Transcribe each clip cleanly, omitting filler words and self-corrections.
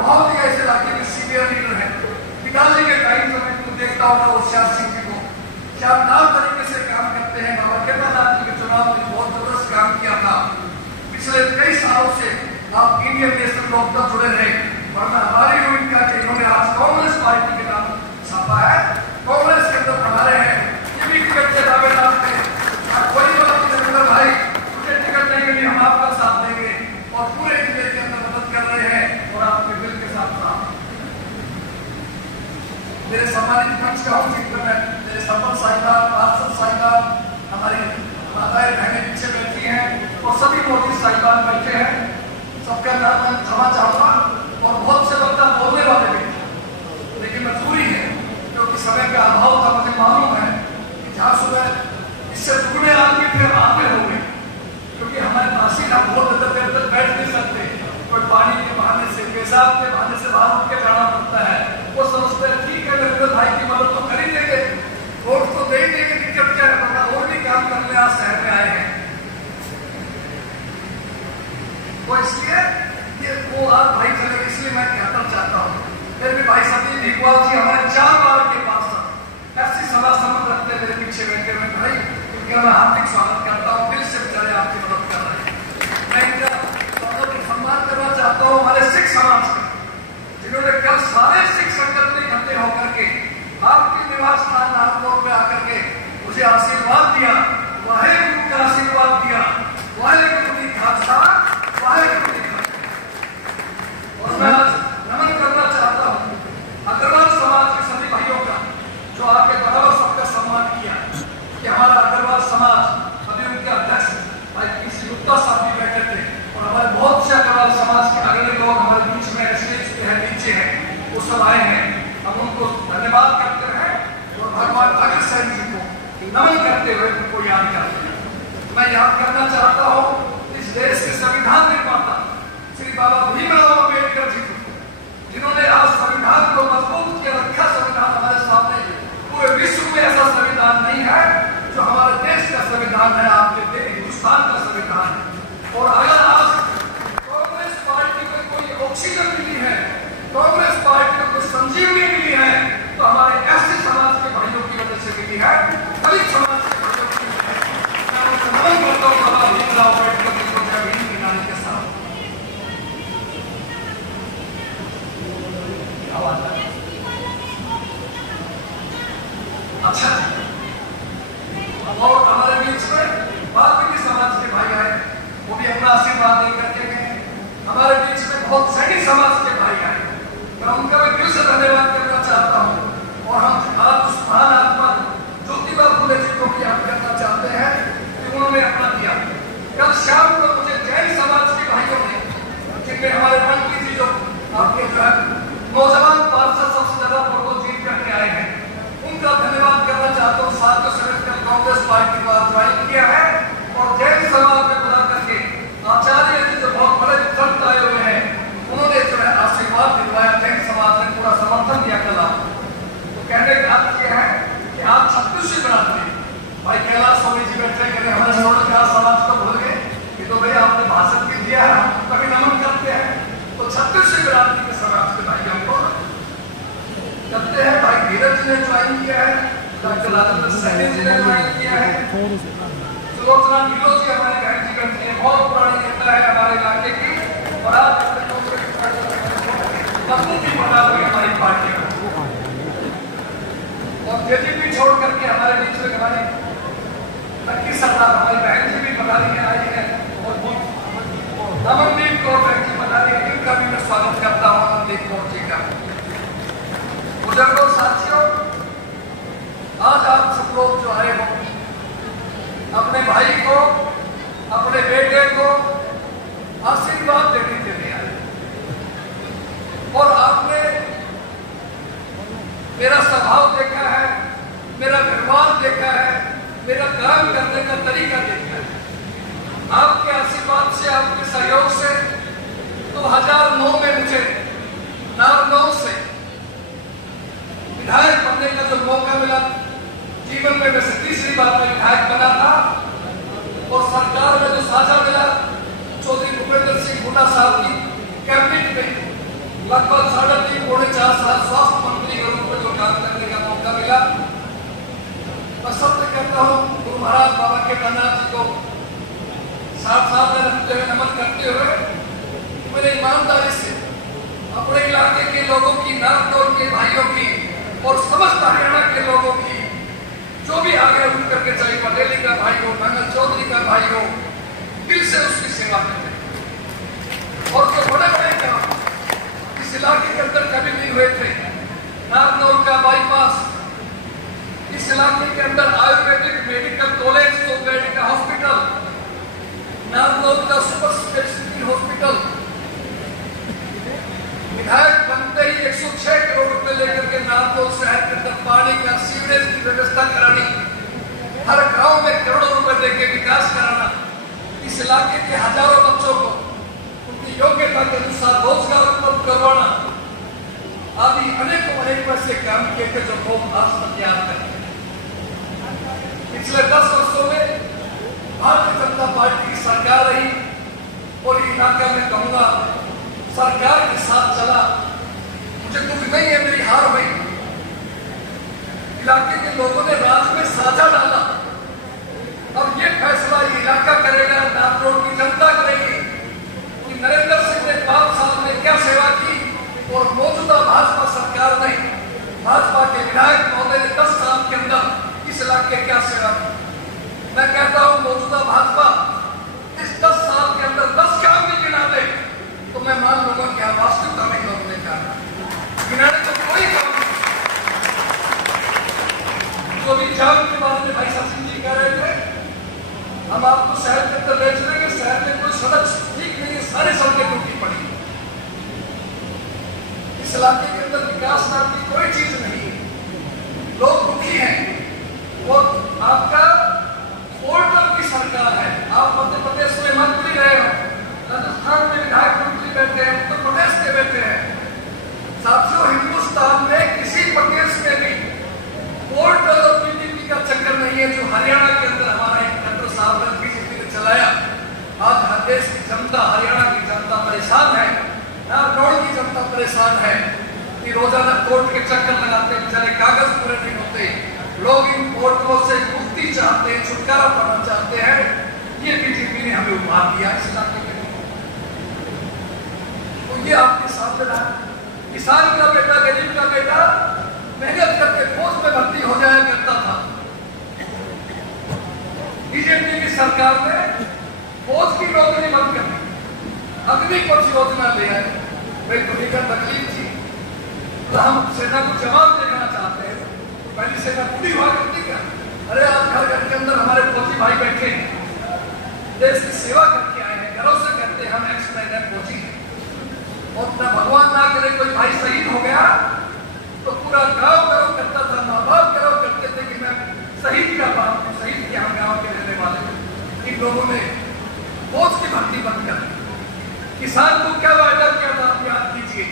बहुत ही ऐसे इलाके में सीनियर लीडर है, निकालने के टाइम में मैं देखता हूँ वो श्याम सिंह जी को शानदार तरीके से काम करते हैं। बाबा केदारनाथ जी के चुनाव में बहुत जबरदस्त काम किया था। पिछले कई सालों से आप इंडियन नेशनल लोकदल जुड़े रहे, वरना हमारी हुई इनका कि इन्होंने आज कांग्रेस पार्टी के नाम छापा है, कांग्रेस के अंदर बढ़ा रहे हैं। ये भी टिकट के दावेदार थे, कोई बात नहीं भाई, मुझे टिकट नहीं मिली, हम आपका साथ देंगे और पूरे जिले के अंदर मदद कर रहे हैं और आपके बिल के साथ साथ मेरे सम्मानित मंच का हूँ मेरे सरपंच साहिबान, पार्षद साहिबान, हमारी माताएं बहनें पीछे बैठी हैं और सभी मोदी साहिबान बैठे हैं। सबका नाम मैं क्षमा चाहूंगा और बहुत से लोग बोलने वाले भी, लेकिन मजबूरी है क्योंकि समय का अभाव था। मुझे मालूम है कि जहाँ सुबह इससे दुगने आदमी फिर आते होंगे, क्योंकि हमारे तहसील हम बहुत देर तक बैठ नहीं सकते, कोई पानी के बहाने से, पेशाब के बहाने से बाहर उठ के जाना पड़ता है। वो समझते हैं ठीक है मेरे भाई की मदद तो कर ही देंगे, वोट तो दे ही देंगे, दिक्कत क्या है, और भी काम करने आज शहर में आए हैं। तो इसलिए ये वो आज भाई चले, इसलिए मैं कहना चाहता हूँ फिर भी भाई सतीश ढीकवाल जी हमारे 4 बार के पास ऐसी सभा संबंध रखते हैं मेरे पीछे बैठे हुए भाई, उनका मैं हार्दिक स्वागत करता हूँ। दिल से बेचारे आपकी मदद कर रहे हैं। मैं इनका सम्मान करना चाहता हूँ हमारे सिख समाज का, जिन्होंने कल सारे सिख संगठन में इकट्ठे होकर के आपके निवास स्थान नागपुर में आकर के मुझे आशीर्वाद दिया, वाहेगुरु का आशीर्वाद दिया, वाहेगुरु की खालसा, वाहेगुरु की खालसा। और मैं आज नमन करना चाहता हूँ अग्रवाल समाज के सभी भाइयों का, जो आपके बराबर सबका सम्मान किया कि हमारा अग्रवाल समाज, अभी उनके अध्यक्ष भाई किसी गुप्ता साहब भी बैठे थे और हमारे बहुत से अग्रवाल समाज के अगले लोग हमारे बीच में स्टेज पे है, नीचे हैं, वो सब आए हैं। हम उनको धन्यवाद करते हैं और भगवान अग्रसेन जी को नमन करते हुए उनको याद करते हैं। मैं याद करना चाहता हूँ इस देश के संविधान निर्माता श्री बाबा भीमराव अम्बेडकर जी को, जिन्होंने आज संविधान को मजबूत किया रखा। संविधान हमारे सामने पूरे विश्व में ऐसा संविधान नहीं है जो हमारे देश का संविधान है, आपके हिंदुस्तान का संविधान है। और अगर आज कांग्रेस पार्टी को कोई ऑक्सीजन मिली है, कांग्रेस पार्टी को कोई संजीवनी मिली है, तो हमारे ऐसे समाज के भाइयों की वजह से मिली है, दलित समाज के भाइयों की वजह से। मैं उनको नमन करता हूँ बाबा भीमराव अम्बेडकर जी को जमीन गिनाने के साथ। अच्छा, और हमारे बीच में वाल्मीकि समाज के भाई आए, वो भी अपना आशीर्वाद दे करके गए। हमारे बीच में बहुत सैनिक समाज के भाई आए, मैं उनका भी दिल से धन्यवाद करना चाहता हूँ। और हम आज उस महान आत्मा ज्योतिबा फुले जी को भी याद करना चाहते हैं कि उन्होंने अपना दिया। कल शाम को मुझे जैन समाज के भाइयों ने, जिनमें हमारे मंत्री जी जो आपके जो है नौजवान पार्षद सबसे ज्यादा फोटो जीत करके आए हैं, उनका धन्यवाद करना चाहता हूँ। साथियों से मिलकर कांग्रेस पार्टी को ज्वाइन किया है और जैन समाज में बुला करके आचार्य जी जो बहुत बड़े संत आए हुए हैं, उन्होंने जो है आशीर्वाद दिलवाया। जैन समाज ने पूरा समर्थन दिया कला। तो कहने का अर्थ यह है कि आप छत्तीसवीं बनाते भाई कैलाश स्वामी जी बैठे कहते हमारे सोलह समाज को भूल गए कि तो भाई आपने भाषण भी दिया है, हम कभी नमन करते हैं। तो छत्तीसवीं क्रांति के समाज के भाइयों को करते हैं। भाई धीरज जी ने ज्वाइन किया है, डॉक्टर राजेंद्र सैनी जी ने ज्वाइन किया है, सुलोचना ढिल्लो जी हमारे बहन जी करती है, बहुत पुरानी नेता है हमारे इलाके की और आज मजबूती बना हुई हमारी पार्टी को। और जेजेपी छोड़ करके हमारे बीच में हमारी लक्की सरदार हमारी बहन जी भी बना रही आई है और अमनदीप कौर बहन जी बना रही है, इनका भी मैं स्वागत करता हूँ अमनदीप कौर जी का। बुजुर्गों साथियों, आज आप सब लोग जो आए हो अपने भाई को, अपने बेटे को आशीर्वाद देने के लिए आए और आपने मेरा स्वभाव देखा है, मेरा व्यवहार देखा है, मेरा काम करने का तरीका देखा है। आपके आशीर्वाद से, आपके सहयोग से 2009 में मुझे नारनौल से विधायक बनने का जो मौका मिला, जीवन में वैसे तीसरी बार मैं विधायक बना था और सरकार में जो साझा मिला चौधरी भूपेंद्र सिंह हुड्डा साहब की कैबिनेट में, लगभग 3.5 पौने 4 साल स्वास्थ्य मंत्री के रूप में जो काम करने का मौका मिला, मैं सत्य कहता हूँ गुरु महाराज बाबा केदारनाथ जी को साथ में रखते हुए, नमन करते हुए, मैंने ईमानदारी से अपने इलाके के लोगों की, नागौर के भाइयों की और समस्त हरियाणा के लोगों की, जो भी आगे उठ करके, चाहे पटेली का भाई हो, मंगल चौधरी का भाई हो, दिल से उसकी सेवा करते और जो बड़े बड़े काम इस इलाके के अंदर कभी नहीं हुए थे। नागौर का बाईपास, इस इलाके के अंदर आयुर्वेदिक मेडिकल कॉलेज, तो बेड का हॉस्पिटल, नागौर का सुपर स्पेशलिटी हॉस्पिटल, विधायक बनते ही 106 करोड़ रुपए लेकर के नागौर शहर के अंदर पानी का, सीवरेज की व्यवस्था करानी, हर गांव में करोड़ों रुपए देकर विकास कराना, इस इलाके के हजारों बच्चों को उनकी योग्यता के अनुसार रोजगार उपलब्ध करवाना आदि अनेक ऐसे काम किए थे जो लोग आज तक याद करते हैं। पिछले 10 वर्षों में भारतीय जनता पार्टी की सरकार रही और इलाका में कहूंगा सरकार के साथ चला। मुझे दुख नहीं है, मेरी हार हुई। इलाके के लोगों ने राज में साझा डाला। अब ये फैसला ये इलाका करेगा, नागौर की जनता करेगी कि नरेंद्र सिंह ने 5 साल में क्या सेवा की और मौजूदा भाजपा सरकार ने, भाजपा के विधायक महोदय ने 10 साल के अंदर इस इलाके क्या सेवा की। मैं कहता हूं मौजूदा भाजपा इस 10 साल के अंदर 10 काम भी गिना दे तो मैं मान लूंगा कि आप वास्तविकता में लोगों का गिनाने तो कोई काम नहीं। जो भी जाम के बारे में भाई साहब जी कह रहे थे, हम आपको शहर के अंदर ले चलेंगे, शहर में कोई सड़क ठीक नहीं है, सारी सड़कें टूटी पड़ी। इस इलाके के अंदर विकास नाम की कोई चीज नहीं है, लोग दुखी हैं। और आपका पोर्टल की सरकार है, आप मध्य प्रदेश में मंत्री रहे हो, राजस्थान में विधायक मंत्री बैठे हैं, उत्तर प्रदेश के बैठे हैं। साथियों, हिंदुस्तान में किसी प्रदेश में भी पोर्टल और पीडीपी का चक्कर नहीं है जो हरियाणा के अंदर हमारा एक डॉक्टर साहब ने बीजेपी ने चलाया। आज हर देश की जनता, हरियाणा की जनता परेशान है, नागौर की जनता परेशान है कि रोजाना कोर्ट के चक्कर लगाते हैं, बेचारे कागज पूरे नहीं होते। लोग इन कोर्टों से मुक्ति चाहते हैं, छुटकारा पाना चाहते हैं। ये बीजेपी ने हमें उपहार दिया इस इलाके के लिए। तो ये आपके सामने रहा, किसान का बेटा, गरीब का बेटा मेहनत करके फौज में भर्ती हो जाया करता था। बीजेपी की सरकार ने फौज की नौकरी बंद कर दी, अग्निपथ योजना ले आए। भाई तुम्हें क्या तकलीफ थी तो हम सेना को जवाब देना चाहते हैं, तो पहली सेना पूरी हुआ करती क्या? अरे आज घर घर के अंदर हमारे फौजी भाई बैठे हैं, देश की सेवा करके आए हैं, घरों से कहते हैं हम एक्स फौजी हैं। और न भगवान ना करे कोई भाई शहीद हो गया तो पूरा गांव गर्व करता था, माँ बाप गर्व करते थे कि मैं शहीद का बाप हूं, शहीद के हम गांव के रहने वाले। इन लोगों ने फौज की भर्ती बंद कर दी। किसान को क्या वायदा किया था, आप याद कीजिए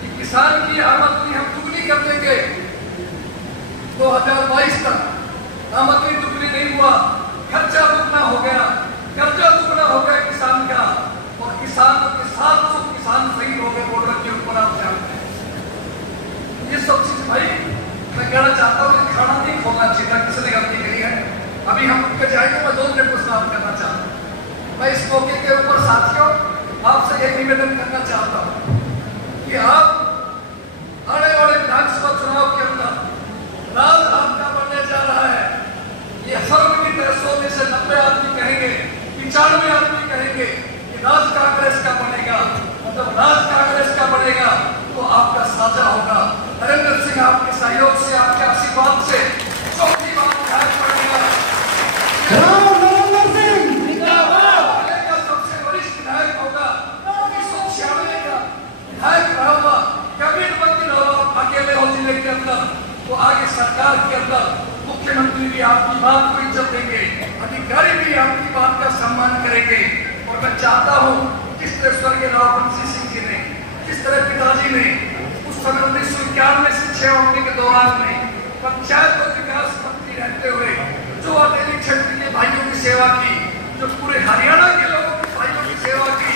कि किसान की आमदनी हम दुगनी कर देंगे। 2022 तक आमदनी दुगनी नहीं हुआ, खर्चा दुगना हो गया, कर्जा दुगना हो गया किसान का, और किसानों के 700 किसान शहीद हो गए बॉर्डर के ऊपर। आप जानते हैं ये सब चीज भाई मैं कहना चाहता हूँ कि खाना नहीं खोलना चाहिए, किसने गलती करी है। अभी हम उठ के जाएंगे, मैं 2 मिनट प्रस्ताव करना चाहता हूँ। मैं इस मौके के ऊपर साथियों आपसे यह निवेदन करना चाहता हूँ कि आप आने वाले विधानसभा चुनाव के अंदर राज आपका बनने जा रहा है। ये सर्वविदित है, 100 में से 90 आदमी कहेंगे, 95 आदमी कहेंगे कि राज कांग्रेस का बनेगा। मतलब राज कांग्रेस का बनेगा तो आपका साझा होगा। नरेंद्र सिंह आपके सहयोग से, आपके आशीर्वाद से चौथी बार विधायक बनेगा। सबसे वरिष्ठ विधायक होगा, 1996 का विधायक रहा होगा, कैबिनेट मंत्री रहा होगा, अकेले हो जिले के अंदर, तो आगे सरकार के अंदर मुख्यमंत्री भी आपकी बात को इज्जत देंगे, अधिकारी भी आपकी बात का सम्मान करेंगे। और मैं चाहता हूँ किस तरह स्वर्गीय राव बंसी सिंह जी ने, किस तरह पिताजी ने उस समय 1991 से 6 के दौरान में पंचायत और विकास मंत्री रहते हुए जो अटेली क्षेत्र के भाइयों की सेवा की, जो पूरे हरियाणा के लोगों के भाइयों की सेवा की,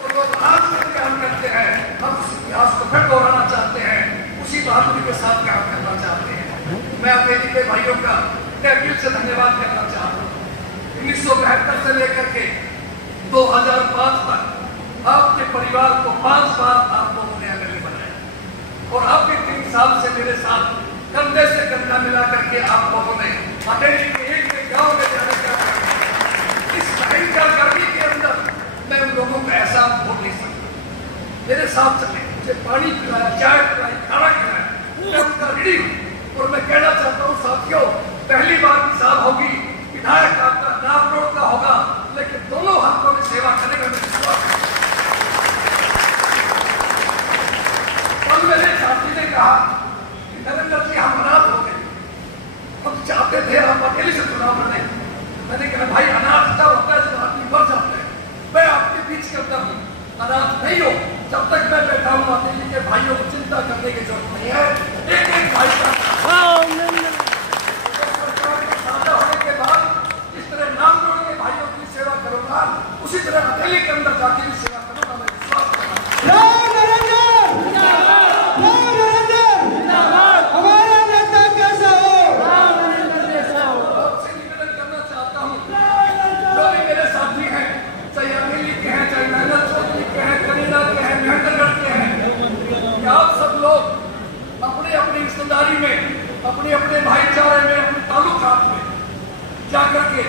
और लोग आज तक काम करते हैं। के भाइयों का मैं दिल से धन्यवाद करना चाहता हूँ। 1972 से लेकर के 2005 तक आपके परिवार को 5 बार आप लोगों ने एमएलए बनाया और अब भी 3 साल से मेरे साथ कंधे से कंधा मिला करके आप लोगों ने अटेंडी के एक गाँव में जाने का इस भयंकर गर्मी के अंदर मैं उन लोगों को एहसास भूल नहीं सकता। मेरे साथ चले, मुझे पानी पिलाया, चाय पिलाई, खाना खिलाया, मैं उनका ऋणी हूँ। और मैं कहना चाहता हूँ साथियों, पहली बार की साल होगी, विधायक आपका नाम रोड का होगा, लेकिन दोनों हाथों में सेवा करेगा मैं विश्वास करता हूं। और मेरे साथी ने कहा कि नरेंद्र जी हम अनाथ हो गए, हम चाहते थे हम अकेले से चुनाव लड़े। मैंने कहा भाई अनाथ क्या होता है जब आदमी मर जाते हैं, मैं आपके बीच करता हूँ, अनाथ नहीं हो। जब तक मैं बैठा हूँ अकेले के भाइयों को चिंता करने की जरूरत नहीं है। एक एक भाई का साझा होने के बाद इस तरह नाम जोड़ के भाइयों की सेवा करूंगा, उसी तरह अकेले के अंदर जाके भी सेवा करूंगा, मैं विश्वास करता हूं। हमारा नेता कैसा हो? आपसे निवेदन करना चाहता हूँ, जो भी मेरे साथी हैं, चाहे अकेली के हैं, चाहे मेहनत चौधरी के हैं, करीना के हैं, महेंद्रगढ़ के हैं, आप सब लोग अपने अपनी रिश्तेदारी में, अपने अपने भाईचारे में, अपने ताल्लुकात में जाकर के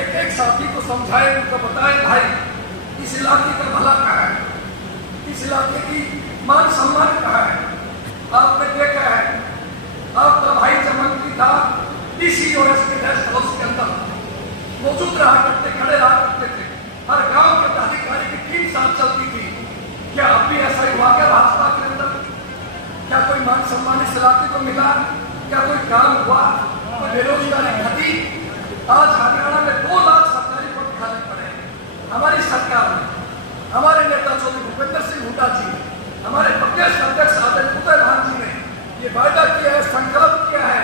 एक एक साथी को समझाएं, उनको बताएं भाई इस इलाके का भला कहाँ है, इस इलाके की मान सम्मान कहाँ है। आपने देखा है आपका भाई जब मंत्री था डीसी और एसपी गेस्ट हाउस के अंदर मौजूद रहा करते, खड़े रहा करते थे, हर गांव के अधिकारी की टीम साथ चलती थी। क्या अब भी ऐसा ही हुआ क्या भाजपा के अंदर? क्या कोई मान सम्मान इस इलाके को मिला? क्या कोई काम हुआ? कोई बेरोजगारी घटी? आज हरियाणा में 2 लाख सरकारी पद खाली पड़े। हमारी सरकार में हमारे नेता चौधरी भूपेंद्र सिंह हुड्डा जी, हमारे प्रदेश अध्यक्ष आदरणीय उदय भान जी ने ये वायदा किया है, संकल्प किया है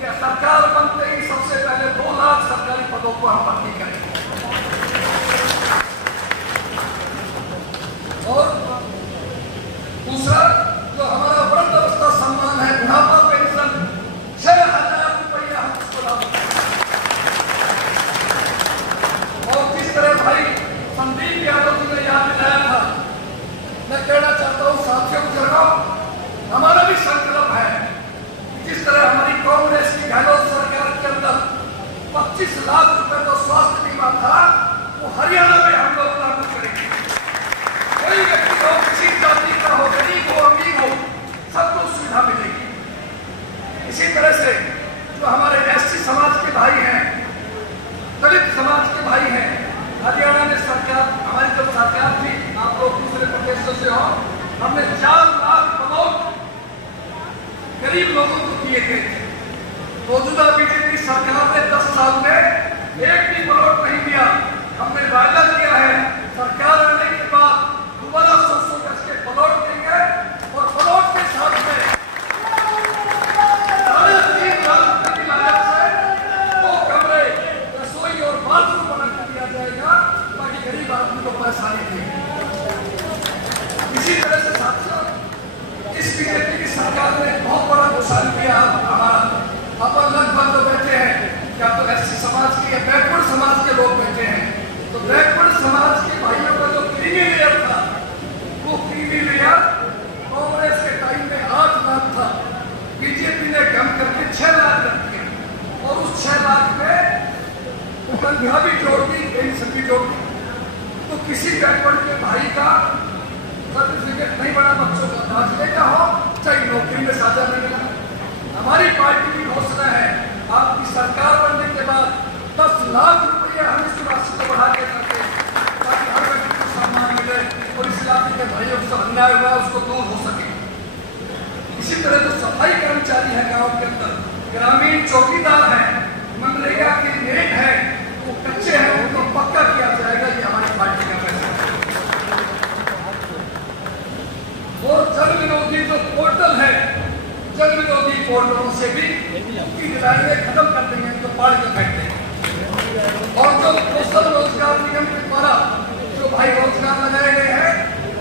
कि सरकार बनते ही सबसे पहले 2 लाख सरकारी पदों को हम भर्ती करेंगे। और दूसरा जो हमारा वृद्ध अवस्था सम्मान है, बुढ़ापा पेंशन 6,000 रुपया हम उसको लागू करेंगे। और किस तरह भाई संदीप यादव जी ने याद दिलाया था, मैं कहना चाहता हूँ साथियों बुजुर्गों, हमारा भी संकल्प है कि जिस तरह हमारी कांग्रेस की गहलोत सरकार के अंदर 25 लाख रुपए का स्वास्थ्य बीमा था, वो हरियाणा में हम लोग लागू करेंगे। कोई व्यक्ति हो, किसी जाति का हो, गरीब हो, अमीर हो, सबको सुविधा मिलेगी। इसी तरह से जो हमारे एससी समाज के भाई हैं, दलित समाज के भाई हैं, हरियाणा में सरकार, हमारी जब सरकार थी, आप लोग दूसरे प्रदेशों से हो, हमने 4 लाख प्लॉट गरीब लोगों को दिए गए थे। मौजूदा बीजेपी सरकार ने 10 साल में एक भी प्लॉट नहीं दिया। हमने वायदा किया है सरकार आने के बाद दोबारा 100 गज के प्लॉट देंगे और प्लॉट के साथ में 3.5 लाख रुपए की लागत से 2 कमरे, रसोई और बाथरूम बना कर दिया जाएगा, ताकि गरीब आदमी को परेशानी नहीं। इसी तरह से साथियों, इस बीजेपी की सरकार ने बहुत बड़ा नुकसान किया हमारा। अपन लगभग तो बैठे हैं, क्या तो एससी समाज के या बैकवर्ड समाज के लोग बैठे हैं, तो बैकवर्ड समाज के भाइयों का जो क्रीमी लेयर था, वो क्रीमी लेयर कांग्रेस के टाइम में 8 लाख था, बीजेपी ने कम करके 6 लाख रख दिया। और उस 6 लाख में उपलब्धियां भी जोड़ दी, पेंशन भी जोड़ दी। तो किसी बैकवर्ड के भाई का सर्टिफिकेट नहीं बना, बच्चों का दाखिले का हो, चाहे नौकरी में साझा नहीं मिला। हमारी पार्टी की घोषणा है आपकी सरकार बनने के बाद 10 लाख रुपया हम इस राशि को बढ़ा के करते, ताकि हर व्यक्ति को सम्मान मिले और इस इलाके के भाइयों को अन्याय हुआ उसको दूर हो सके। इसी तरह जो सफाई कर्मचारी है गांव के अंदर, ग्रामीण चौकीदार है, मनरेगा के नेट है, वो कच्चे हैं, उनको पक्का किया जाएगा। ये हमारी पार्टी का फैसला है। और जन विरोधी जो पोर्टल है, जन विरोधी पोर्टलों से भी लाइनें खत्म कर देंगे, तो पाड़ के फेंक देंगे। और जो कौशल रोजगार निगम के द्वारा जो भाई रोजगार लगाए गए हैं,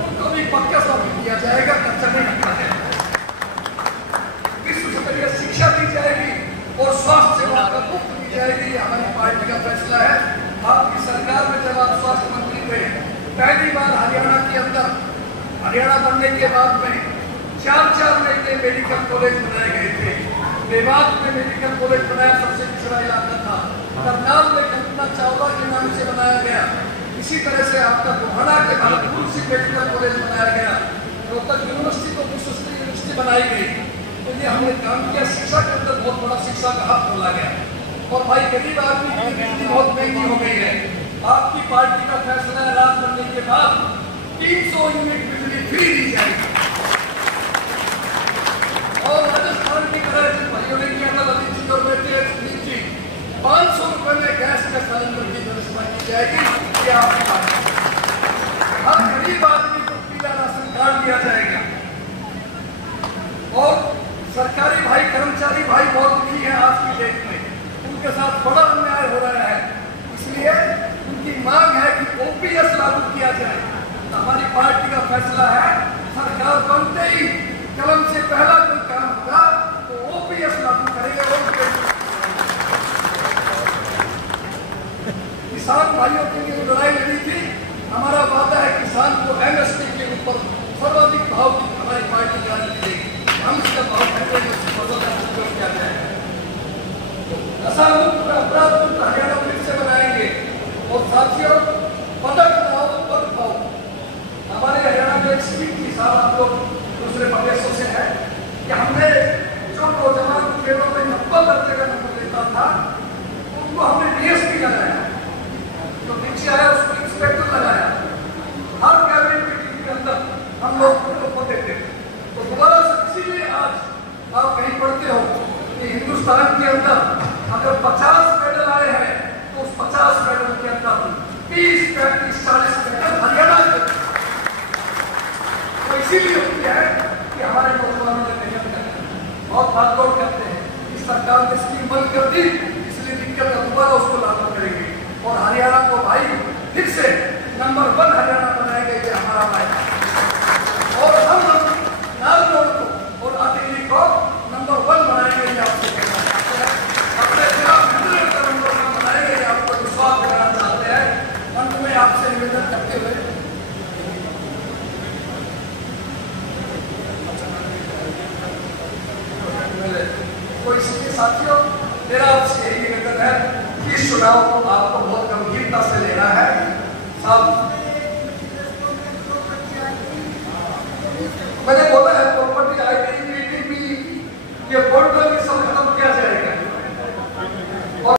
उनको भी पक्का स्थापित किया जाएगा, कच्चा नहीं रखा जाएगा। विश्व स्तरीय शिक्षा दी जाएगी और के बाद में 4 महीने मेडिकल कॉलेज बनाए गए थे। मेवात में मेडिकल कॉलेज बनाया, सबसे पिछड़ा इलाका था। करनाल में कल्पना चावला के नाम से बनाया गया। इसी तरह से आपका गोहाना के भरतपुर से मेडिकल कॉलेज बनाया गया। रोहतक यूनिवर्सिटी को विश्वस्तरीय यूनिवर्सिटी बनाई गई। तो ये हमने काम किया। शिक्षा के अंदर बहुत बड़ा शिक्षा का हब खोला गया। और भाई गरीब आदमी की बिजली बहुत महंगी हो गई है। आपकी पार्टी का फैसला है, राज बनने के बाद 300 यूनिट बिजली फ्री दी जाएगी। और राजस्थान की तरह जिन भाइयों ने किया था ललित जी और बेटे जी, 500 रुपए में गैस का सिलेंडर की व्यवस्था की जाएगी। ये आपकी बात। हर गरीब आदमी को पीला राशन कार्ड दिया जाएगा। और सरकारी भाई, कर्मचारी भाई बहुत दुखी है आज की डेट में। उनके साथ बड़ा अन्याय हो रहा है। इसलिए उनकी मांग है कि ओपीएस लागू किया जाए। तो हमारी पार्टी का फैसला है, सरकार बनते ही कलम से पहला कोई काम होगा तो ओपीएस लागू करेंगे। किसान भाइयों के लिए लड़ाई लड़ी थी। हमारा वादा है किसान को एमएसपी के ऊपर सर्वाधिक भाव की हमारी पार्टी गारंटी देगी। हम इसका भाव किया जाएगा। नशा मुक्त, अपराध मुक्त हरियाणा फिर से बनाएंगे। और साथियों, पदक पाओ पद पाओ। हमारे हरियाणा में एक स्कीम थी, साहब आप लोग दूसरे प्रदेशों से है कि हमने जो नौजवान खेलों में 90 दर्जे का नंबर लेता था उनको हमने डीएसपी लगाया। तो नीचे आया उसको इंस्पेक्टर लगाया। हर कैबिनेट मीटिंग के अंदर हम लोग उनको देते थे। तो दोबारा से इसीलिए आज आप कहीं पढ़ते हो कि हिंदुस्तान के अंदर अगर 50 मेडल आए हैं तो उस 50 मेडल के अंदर 30, 35, 40 मेडल हरियाणा के। तो इसीलिए होती है कि हमारे नौजवानों ने मेहनत करते बहुत भागदौड़ करते हैं। इस सरकार ने स्कीम बंद कर दी, इसलिए दिक्कत है, दोबारा उसको लागू करेंगे। और हरियाणा को भाई फिर से नंबर 1 हरियाणा बनाएंगे, ये हमारा भाई। और हम नारनौल को और अतिथि को नंबर 1 बनाएंगे, ये आपसे कहना चाहते हैं। अपने जिला मित्र का नंबर 1 बनाएंगे, ये आपको विश्वास दिलाना चाहते हैं। अंत में आपसे निवेदन करते हुए तो इसलिए साथियों, मेरा आपसे यही निवेदन है कि इस चुनाव को आपको बहुत गंभीरता से लेना है। साहब मैंने